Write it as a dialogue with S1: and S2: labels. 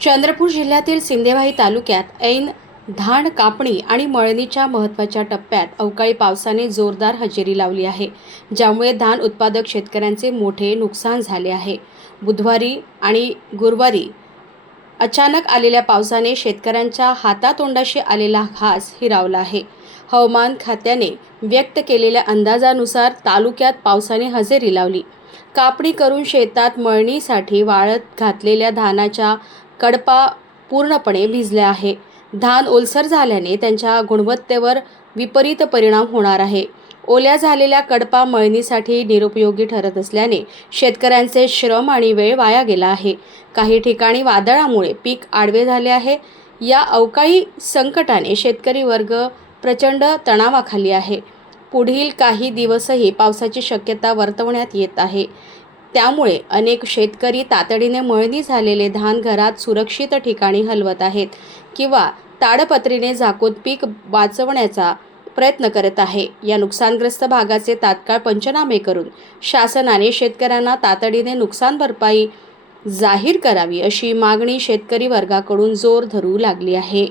S1: चंद्रपूर जिल्ह्यातील सिंदेवाही तालुक्यात ऐन धान कापणी आणि मळणीच्या महत्त्वाच्या टप्प्यात अवकाळी पावसाने जोरदार हजेरी लावली आहे ज्यामुळे धान उत्पादक शेतकऱ्यांचे मोठे नुकसान झाले आहे. बुधवारी आणि गुरुवारी अचानक आलेल्या पावसाने शेतकऱ्यांच्या हातातोंडाशी आलेला घास हिरावला आहे. हवामान खात्याने व्यक्त केलेल्या अंदाजानुसार तालुक्यात पावसाने हजेरी लावली. कापणी करून शेतात मळणीसाठी वाळत घातलेल्या धानाच्या कडपा पूर्णपणे भिजल्या आहे. धान ओलसर झाल्याने त्यांच्या गुणवत्तेवर विपरीत परिणाम होणार आहे. ओल्या झालेल्या कडपा मळणीसाठी निरुपयोगी ठरत असल्याने शेतकऱ्यांचे श्रम आणि वेळ वाया गेला आहे. काही ठिकाणी वादळामुळे पीक आडवे झाले आहे. या अवकाळी संकटाने शेतकरी वर्ग प्रचंड तणावाखाली आहे. पुढील काही दिवसही पावसाची शक्यता वर्तवण्यात येत आहे. त्यामुळे अनेक शेतकरी तातडीने मळणी झालेले धान घरात सुरक्षित ठिकाणी हलवत आहेत किंवा ताडपत्रीने झाकून पीक वाचवण्याचा प्रयत्न करत आहे. या नुकसानग्रस्त भागाचे तात्काळ पंचनामे करून शासनाने शेतकऱ्यांना तातडीने नुकसान भरपाई जाहीर करावी अशी मागणी शेतकरी वर्गाकडून जोर धरू लागली आहे.